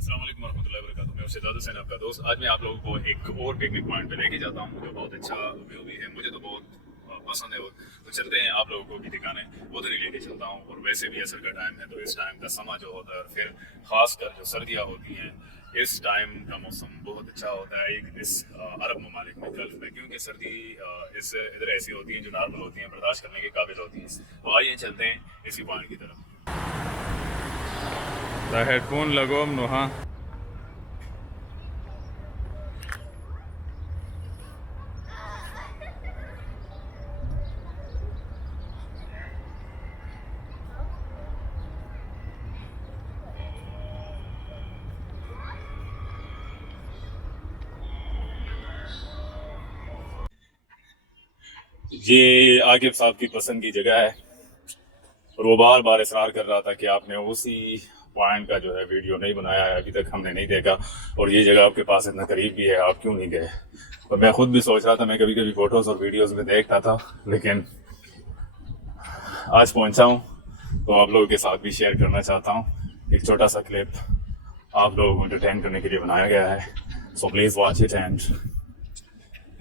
अस्सलाम वालेकुम वरहमतुल्लाहि वबरकातुहू। मैं अर्शद हुसैन आपका दोस्त। आज मैं आप लोगों को एक और पिकनिक पॉइंट पे लेके जाता हूँ जो बहुत अच्छा व्यू भी है, मुझे तो बहुत पसंद है। तो चलते हैं, आप लोगों को भी दिखाने उधर ही लेके चलता हूँ। और वैसे भी असर का टाइम है तो इस टाइम का समा जो होता है, और फिर खासकर जो सर्दियाँ होती हैं, इस टाइम का मौसम बहुत अच्छा होता है इस अरब ममालिक में, गल्फ में, क्योंकि सर्दी इस इधर ऐसी होती है जो नॉर्मल होती हैं, बर्दाश्त करने के काबिल होती हैं। तो आइए चलते हैं इसी पॉइंट की तरफ। हेडफोन लगो नुहा। ये आकिब साहब की पसंद की जगह है, और वो बार बार इसरार कर रहा था कि आपने उसी पॉइंट का जो है वीडियो नहीं बनाया है, अभी तक हमने नहीं देखा, और ये जगह आपके पास इतना करीब भी है, आप क्यों नहीं गए। और मैं खुद भी सोच रहा था, मैं कभी कभी फोटोज और वीडियोस में देखता था, लेकिन आज पहुंचा हूँ तो आप लोगों के साथ भी शेयर करना चाहता हूँ। एक छोटा सा क्लिप आप लोगों को एंटरटेन करने के लिए बनाया गया है, so please watch it and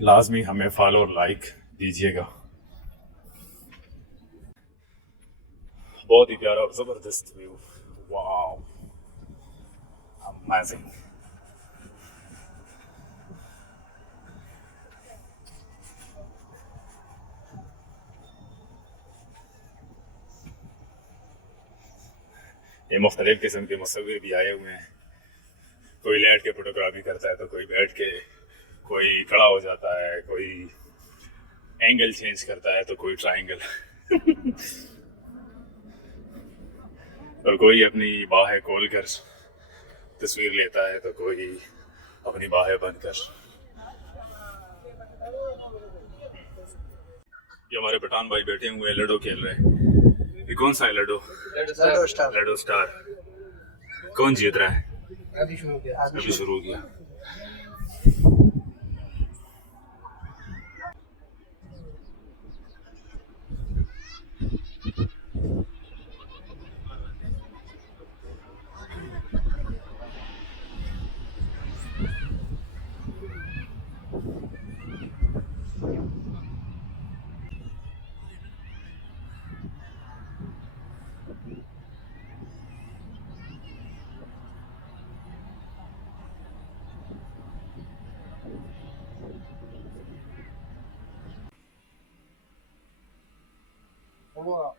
लाजमी हमें फॉलो और लाइक दीजिएगा। बहुत ही प्यारा और ज़बरदस्त व्यू, वाओ, अमेजिंग। ये मुख्तलिफ किस्म के मुसव्विर भी आए हुए हैं, कोई लेट के फोटोग्राफी करता है तो कोई बैठ के, कोई खड़ा हो जाता है, कोई एंगल चेंज करता है तो कोई ट्रायंगल और कोई अपनी बाहें खोल कर तस्वीर लेता है तो कोई अपनी बाहें बंद कर। ये हमारे पठान भाई बैठे हुए लडो खेल रहे हैं। ये कौन सा है लडो? लडो स्टार। लडो स्टार। कौन जीत रहा है? अभी शुरू हो गया। हुआ।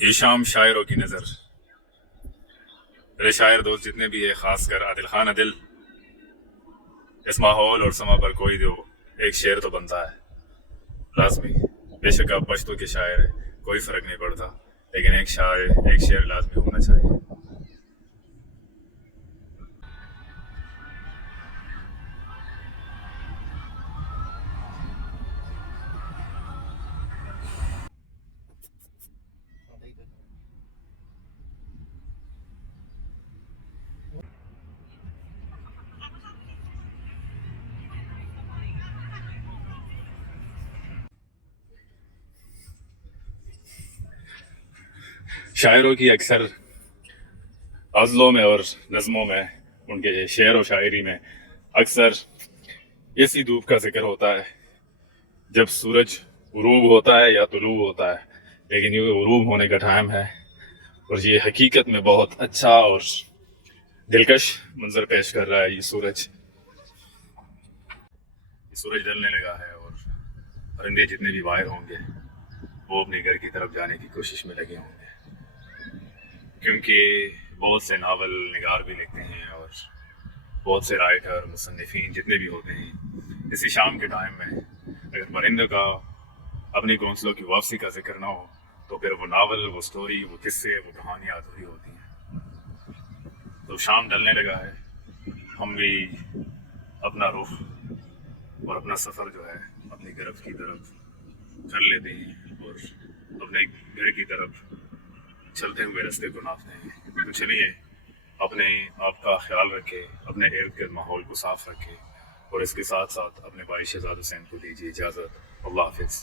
ये शाम शायरों की नजर। मेरे शायर दोस्त जितने भी है, खासकर आदिल खान आदिल, इस माहौल और समा पर कोई दो एक शेर तो बनता है लाजमी। बेशक आप पश्तो के शायर है, कोई फर्क नहीं पड़ता, लेकिन एक शायर एक शेर लाजमी होना चाहिए। शायरों की अक्सर गज़लों में और नज़मों में, उनके शेर और शायरी में अक्सर इसी धूप का जिक्र होता है जब सूरज गुरूब होता है या तुलू होता है, लेकिन ये गुरूब होने का टाइम है, और ये हकीकत में बहुत अच्छा और दिलकश मंजर पेश कर रहा है। ये सूरज ढलने लगा है, और परिंदे जितने भी बाहर होंगे वो अपने घर की तरफ जाने की कोशिश में लगे होंगे, क्योंकि बहुत से नावल निगार भी लिखते हैं और बहुत से राइटर मुसन्निफीन जितने भी होते हैं, इसी शाम के टाइम में अगर परिंदों का अपनी घोंसलों की वापसी का जिक्र ना हो तो फिर वो नावल, वो स्टोरी, वो किस्से, वो कहानियाँ अधूरी होती हैं। तो शाम ढलने लगा है, हम भी अपना रुख और अपना सफ़र जो है अपनी गिरफ्त की तरफ कर लेते हैं, और अपने घर की तरफ चलते हुए रास्ते को नापते हैं। तो चलिए अपने आप का ख्याल रखें, अपने इर्द गिर्द माहौल को साफ रखें और इसके साथ साथ अपने भाई शहजाद हुसैन को दीजिए इजाज़त। अल्लाह हाफिज़।